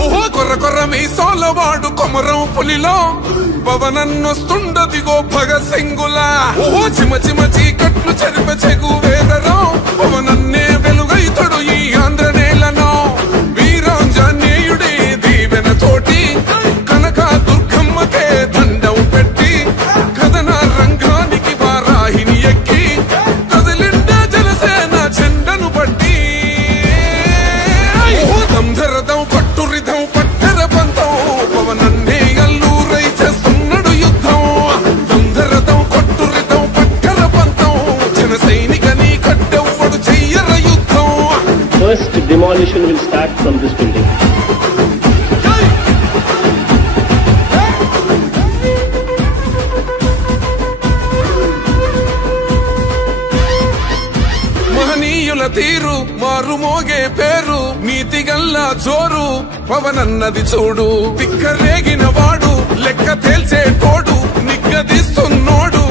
ఓహో కొర్ర కొర్ర మీ సోలవాడు కొమరం పులిలో పవనన్నొస్తుండదిగో భగత్ సింగులా ఓహో చిమ చిమ చీకట్లు చెరిప చెగు వేదరో పవనన్నే వెలుగైతడు ఈ ఆంధ్ర నేలను వీరాంజనేయుడి దీవెన తోటి కనక దుర్గమ్మకే దండం పెట్టి కథన రంగానికి వారాహిని ఎక్కి కదిలిండ జనసేన చెండను బట్టి దంధరదం పట్టురిధం పట్టర పంతం పవనన్నే అల్లూరై చేస్తున్నాడు యుద్ధం దంధరదం కొట్టురిధం పట్టర పంతం జన సైనికని కట్టెవ్వడు చెయ్యర యుద్ధం. First demolition will start from this building. మహనీయుల తీరు మారుమోగే పేరు నీతిగల్లా జోరు పవనన్నది చూడు తిక్కరేగిన వాడు లెక్క తేల్చే తోడు నిగ్గదీస్తున్నోడు